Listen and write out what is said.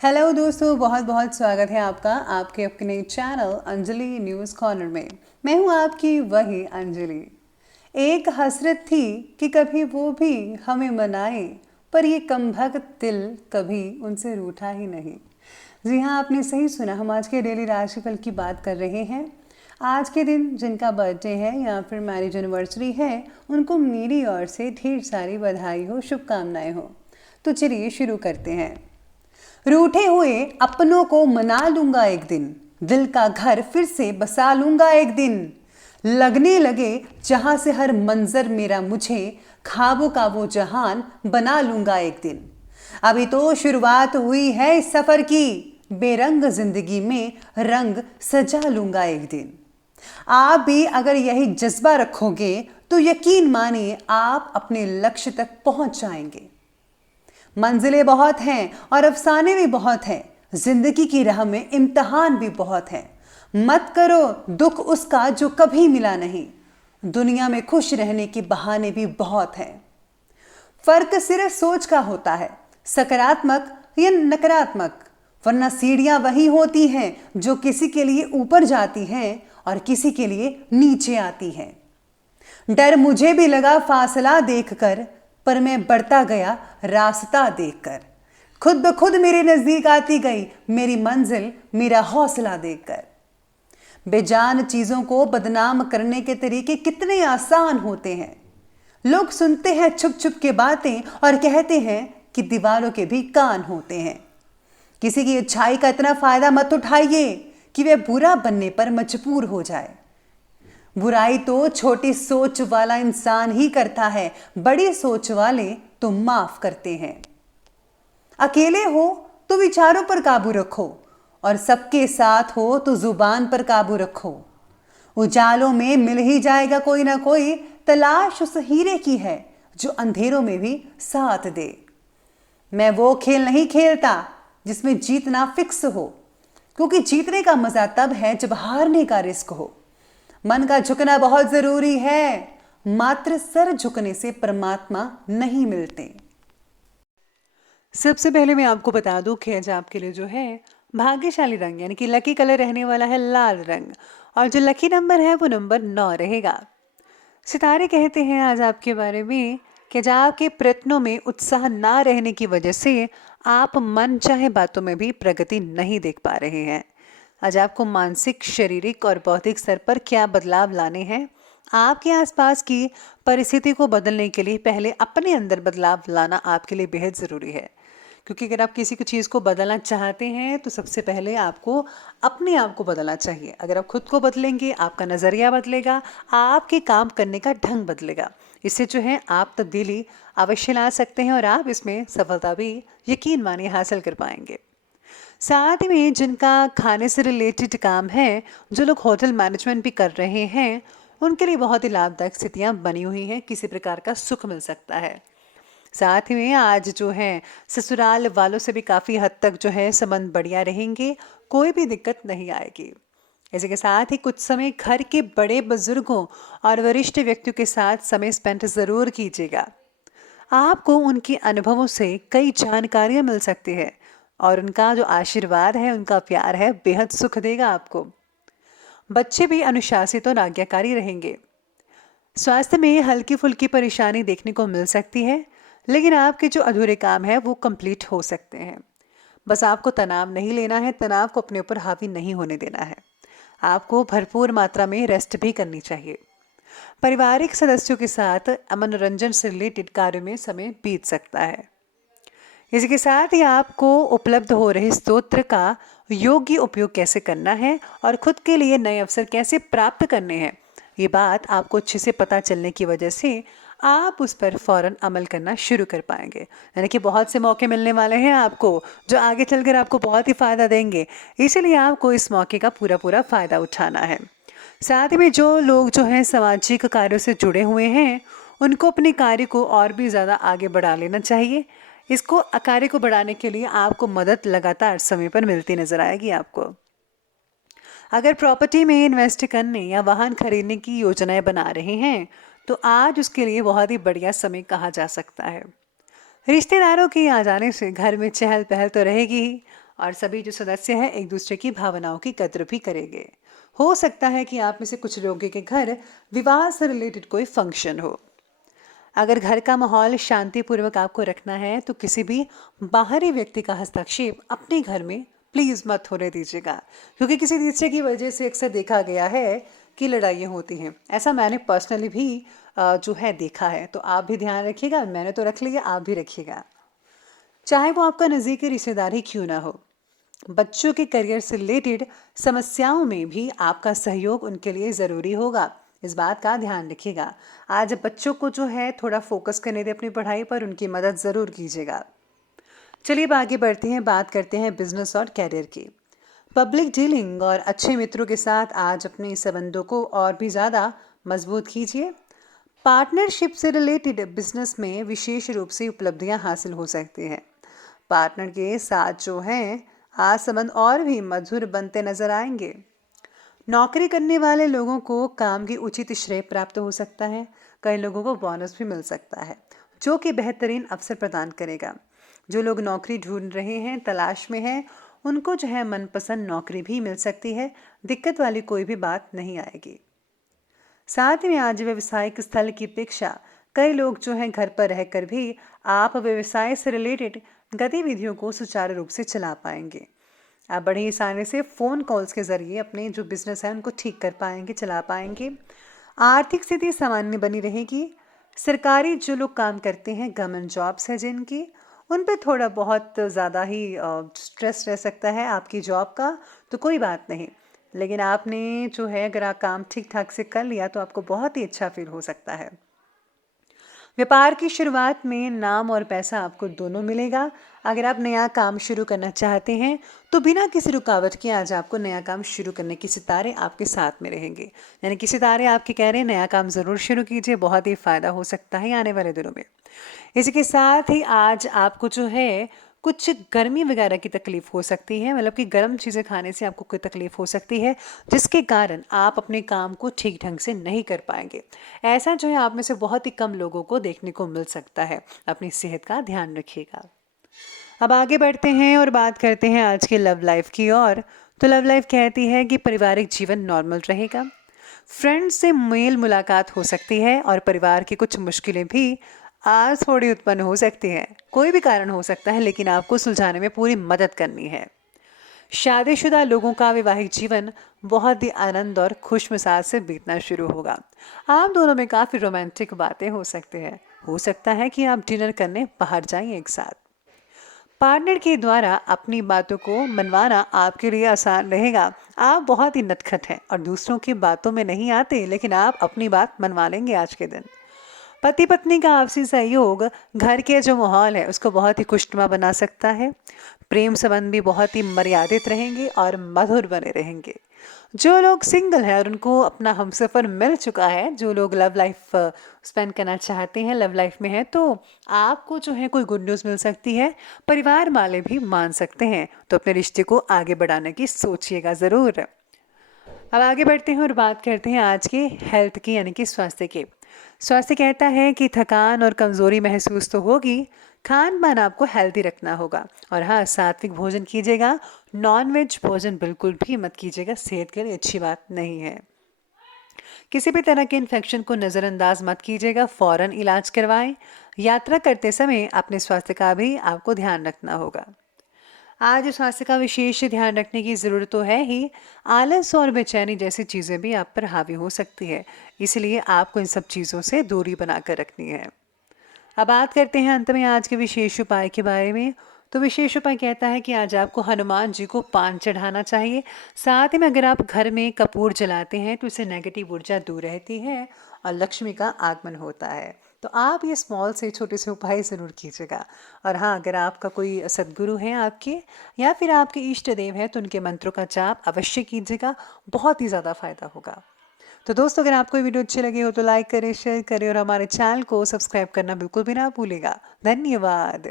Hello दोस्तों, बहुत बहुत स्वागत है आपका आपके अपने चैनल अंजलि न्यूज़ कॉर्नर में। मैं हूं आपकी वही अंजलि। एक हसरत थी कि कभी वो भी हमें मनाए, पर ये कमबख्त दिल कभी उनसे रूठा ही नहीं। जी हाँ, आपने सही सुना। हम आज के डेली राशिफल की बात कर रहे हैं। आज के दिन जिनका बर्थडे है या फिर मैरिज एनिवर्सरी है, उनको मेरी ओर से ढेर सारी बधाई हो, शुभकामनाएं हो। तो चलिए शुरू करते हैं। रूठे हुए अपनों को मना लूंगा एक दिन, दिल का घर फिर से बसा लूंगा एक दिन। लगने लगे जहां से हर मंजर मेरा मुझे, ख्वाबों का वो जहान बना लूंगा एक दिन। अभी तो शुरुआत हुई है इस सफर की, बेरंग जिंदगी में रंग सजा लूंगा एक दिन। आप भी अगर यही जज्बा रखोगे तो यकीन मानिए आप अपने लक्ष्य तक पहुंच जाएंगे। मंजिलें बहुत हैं और अफसाने भी बहुत हैं, जिंदगी की राह में इम्तिहान भी बहुत हैं। मत करो दुख उसका जो कभी मिला नहीं, दुनिया में खुश रहने के बहाने भी बहुत हैं। फर्क सिर्फ सोच का होता है, सकारात्मक या नकारात्मक, वरना सीढ़ियां वही होती हैं जो किसी के लिए ऊपर जाती हैं और किसी के लिए नीचे आती हैं। डर मुझे भी लगा फासला देखकर, पर मैं बढ़ता गया रास्ता देखकर। खुद ब खुद मेरे नजदीक आती गई मेरी मंजिल, मेरा हौसला देखकर। बेजान चीजों को बदनाम करने के तरीके कितने आसान होते हैं। लोग सुनते हैं छुप छुप के बातें और कहते हैं कि दीवारों के भी कान होते हैं। किसी की अच्छाई का इतना फायदा मत उठाइए कि वह बुरा बनने पर मजबूर हो जाए। बुराई तो छोटी सोच वाला इंसान ही करता है, बड़ी सोच वाले तो माफ करते हैं। अकेले हो तो विचारों पर काबू रखो, और सबके साथ हो तो जुबान पर काबू रखो। उजालों में मिल ही जाएगा कोई ना कोई, तलाश उस हीरे की है जो अंधेरों में भी साथ दे। मैं वो खेल नहीं खेलता जिसमें जीतना फिक्स हो, क्योंकि जीतने का मजा तब है जब हारने का रिस्क हो। मन का झुकना बहुत जरूरी है, मात्र सर झुकने से परमात्मा नहीं मिलते। सबसे पहले मैं आपको बता दूं कि आज आपके लिए जो है भाग्यशाली रंग यानी कि लकी कलर रहने वाला है लाल रंग, और जो लकी नंबर है वो नंबर 9 रहेगा। सितारे कहते हैं आज आपके बारे में कि जब आपके प्रयत्नों में उत्साह ना रहने की वजह से आप मन चाहे बातों में भी प्रगति नहीं देख पा रहे हैं। आज आपको मानसिक, शारीरिक और बौद्धिक स्तर पर क्या बदलाव लाने हैं। आपके आसपास की परिस्थिति को बदलने के लिए पहले अपने अंदर बदलाव लाना आपके लिए बेहद ज़रूरी है, क्योंकि अगर आप किसी चीज़ को बदलना चाहते हैं तो सबसे पहले आपको अपने आप को बदलना चाहिए। अगर आप खुद को बदलेंगे, आपका नज़रिया बदलेगा, आपके काम करने का ढंग बदलेगा। इससे जो है आप तब्दीली अवश्य ला सकते हैं और आप इसमें सफलता भी यकीन मानिए हासिल कर पाएंगे। साथ ही में जिनका खाने से रिलेटेड काम है, जो लोग होटल मैनेजमेंट भी कर रहे हैं, उनके लिए बहुत ही लाभदायक स्थितियां बनी हुई हैं, किसी प्रकार का सुख मिल सकता है। साथ ही में आज जो है ससुराल वालों से भी काफ़ी हद तक जो है संबंध बढ़िया रहेंगे, कोई भी दिक्कत नहीं आएगी। इसी के साथ ही कुछ समय घर के बड़े बुजुर्गों और वरिष्ठ व्यक्तियों के साथ समय स्पेंड ज़रूर कीजिएगा। आपको उनके अनुभवों से कई जानकारियां मिल सकती है, और उनका जो आशीर्वाद है, उनका प्यार है, बेहद सुख देगा आपको। बच्चे भी अनुशासित और आज्ञाकारी रहेंगे। स्वास्थ्य में हल्की फुल्की परेशानी देखने को मिल सकती है, लेकिन आपके जो अधूरे काम है वो कंप्लीट हो सकते हैं। बस आपको तनाव नहीं लेना है, तनाव को अपने ऊपर हावी नहीं होने देना है। आपको भरपूर मात्रा में रेस्ट भी करनी चाहिए। पारिवारिक सदस्यों के साथ मनोरंजन से रिलेटेड कार्य में समय बीत सकता है। इसके साथ ही आपको उपलब्ध हो रहे स्तोत्र का योग्य उपयोग कैसे करना है और खुद के लिए नए अवसर कैसे प्राप्त करने हैं, ये बात आपको अच्छे से पता चलने की वजह से आप उस पर फौरन अमल करना शुरू कर पाएंगे। यानी कि बहुत से मौके मिलने वाले हैं आपको, जो आगे चलकर आपको बहुत ही फ़ायदा देंगे। इसीलिए आपको इस मौके का पूरा पूरा फ़ायदा उठाना है। साथ ही में जो लोग जो हैं सामाजिक कार्यों से जुड़े हुए हैं, उनको अपने कार्य को और भी ज़्यादा आगे बढ़ा लेना चाहिए। इसको कार्य को बढ़ाने के लिए आपको मदद लगातार समय पर मिलती नजर आएगी आपको। अगर प्रॉपर्टी में इन्वेस्ट करने या वाहन खरीदने की योजनाएं बना रहे हैं तो आज उसके लिए बहुत ही बढ़िया समय कहा जा सकता है। रिश्तेदारों के आ जाने से घर में चहल पहल तो रहेगी ही, और सभी जो सदस्य हैं एक दूसरे की भावनाओं की कद्र भी करेंगे। हो सकता है कि आप में से कुछ लोगों के घर विवाह से रिलेटेड कोई फंक्शन हो। अगर घर का माहौल शांतिपूर्वक आपको रखना है तो किसी भी बाहरी व्यक्ति का हस्तक्षेप अपने घर में प्लीज़ मत होने दीजिएगा, क्योंकि किसी तीसरे की वजह से अक्सर देखा गया है कि लड़ाइयाँ होती हैं। ऐसा मैंने पर्सनली भी जो है देखा है, तो आप भी ध्यान रखिएगा। मैंने तो रख लिया, आप भी रखिएगा। चाहे वो आपका नज़दीकी रिश्तेदार ही क्यों ना हो, बच्चों के करियर से रिलेटेड समस्याओं में भी आपका सहयोग उनके लिए ज़रूरी होगा। इस बात का ध्यान रखिएगा। आज बच्चों को जो है थोड़ा फोकस करने दें अपनी पढ़ाई पर, उनकी मदद ज़रूर कीजिएगा। चलिए अब आगे बढ़ते हैं, बात करते हैं बिजनेस और कैरियर की। पब्लिक डीलिंग और अच्छे मित्रों के साथ आज अपने संबंधों को और भी ज़्यादा मजबूत कीजिए। पार्टनरशिप से रिलेटेड बिजनेस में विशेष रूप से उपलब्धियां हासिल हो सकती हैं। पार्टनर के साथ जो हैं आज संबंध और भी मधुर बनते नजर आएंगे। नौकरी करने वाले लोगों को काम की उचित श्रेय प्राप्त हो सकता है। कई लोगों को बोनस भी मिल सकता है, जो कि बेहतरीन अवसर प्रदान करेगा। जो लोग नौकरी ढूंढ रहे हैं, तलाश में हैं, उनको जो है मनपसंद नौकरी भी मिल सकती है। दिक्कत वाली कोई भी बात नहीं आएगी। साथ में आज व्यवसायिक स्थल की अपेक्षा कई लोग जो हैं घर पर रहकर भी आप व्यवसाय से रिलेटेड गतिविधियों को सुचारू रूप से चला पाएंगे। आप बड़ी आसानी से फ़ोन कॉल्स के ज़रिए अपने जो बिजनेस है उनको ठीक कर पाएंगे, चला पाएंगे। आर्थिक स्थिति सामान्य बनी रहेगी। सरकारी जो लोग काम करते हैं, गवर्नमेंट जॉब्स है जिनकी, उन पे थोड़ा बहुत ज़्यादा ही स्ट्रेस रह सकता है आपकी जॉब का, तो कोई बात नहीं। लेकिन आपने जो है अगर आप काम ठीक ठाक से कर लिया तो आपको बहुत ही अच्छा फील हो सकता है। व्यापार की शुरुआत में नाम और पैसा आपको दोनों मिलेगा। अगर आप नया काम शुरू करना चाहते हैं तो बिना किसी रुकावट के आज आपको नया काम शुरू करने के सितारे आपके साथ में रहेंगे। यानी कि सितारे आपके कह रहे हैं नया काम ज़रूर शुरू कीजिए, बहुत ही फ़ायदा हो सकता है आने वाले दिनों में। इसी के साथ ही आज आपको जो है कुछ गर्मी वगैरह की तकलीफ हो सकती है, मतलब कि गर्म चीज़ें खाने से आपको कोई तकलीफ हो सकती है, जिसके कारण आप अपने काम को ठीक ढंग से नहीं कर पाएंगे। ऐसा जो है आप में से बहुत ही कम लोगों को देखने को मिल सकता है। अपनी सेहत का ध्यान रखिएगा। अब आगे बढ़ते हैं और बात करते हैं आज के लव लाइफ की ओर। तो लव लाइफ कहती है कि पारिवारिक जीवन नॉर्मल रहेगा। फ्रेंड्स से मेल मुलाकात हो सकती है और परिवार की कुछ मुश्किलें भी आज थोड़ी उत्पन्न हो सकती हैं। कोई भी कारण हो सकता है, लेकिन आपको सुलझाने में पूरी मदद करनी है। शादीशुदा लोगों का वैवाहिक जीवन बहुत ही आनंद और खुशमिजाज से बीतना शुरू होगा। आप दोनों में काफ़ी रोमांटिक बातें हो सकते हैं। हो सकता है कि आप डिनर करने बाहर जाएं एक साथ। पार्टनर के द्वारा अपनी बातों को मनवाना आपके लिए आसान रहेगा। आप बहुत ही नटखट हैं और दूसरों की बातों में नहीं आते, लेकिन आप अपनी बात मनवा लेंगे आज के दिन। पति पत्नी का आपसी सहयोग घर के जो माहौल है उसको बहुत ही खुशनुमा बना सकता है। प्रेम संबंध भी बहुत ही मर्यादित रहेंगे और मधुर बने रहेंगे। जो लोग सिंगल हैं और उनको अपना हमसफ़र मिल चुका है, जो लोग लव लाइफ स्पेंड करना चाहते हैं, लव लाइफ में हैं, तो आपको जो है कोई गुड न्यूज़ मिल सकती है। परिवार वाले भी मान सकते हैं, तो अपने रिश्ते को आगे बढ़ाने की सोचिएगा ज़रूर। अब आगे बढ़ते हैं और बात करते हैं आज के हेल्थ की, यानी कि स्वास्थ्य के। स्वास्थ्य कहता है कि थकान और कमज़ोरी महसूस तो होगी। खान पान आपको हेल्दी रखना होगा और हाँ, सात्विक भोजन कीजिएगा। नॉन वेज भोजन बिल्कुल भी मत कीजिएगा, सेहत के लिए अच्छी बात नहीं है। किसी भी तरह के इन्फेक्शन को नज़रअंदाज मत कीजिएगा, फ़ौरन इलाज करवाएं। यात्रा करते समय अपने स्वास्थ्य का भी आपको ध्यान रखना होगा। आज स्वास्थ्य का विशेष ध्यान रखने की ज़रूरत तो है ही। आलस और बेचैनी जैसी चीज़ें भी आप पर हावी हो सकती है, इसलिए आपको इन सब चीज़ों से दूरी बनाकर रखनी है। अब बात करते हैं अंत में आज के विशेष उपाय के बारे में। तो विशेष उपाय कहता है कि आज आपको हनुमान जी को पान चढ़ाना चाहिए। साथ ही में अगर आप घर में कपूर जलाते हैं तो इससे नेगेटिव ऊर्जा दूर रहती है और लक्ष्मी का आगमन होता है। तो आप ये स्मॉल से छोटे से उपाय ज़रूर कीजिएगा। और हाँ, अगर आपका कोई सद्गुरु हैं आपके या फिर आपके इष्ट देव हैं तो उनके मंत्रों का जाप अवश्य कीजिएगा, बहुत ही ज़्यादा फायदा होगा। तो दोस्तों, अगर आपको ये वीडियो अच्छी लगी हो तो लाइक करें, शेयर करें और हमारे चैनल को सब्सक्राइब करना बिल्कुल भी ना भूलेगा। धन्यवाद।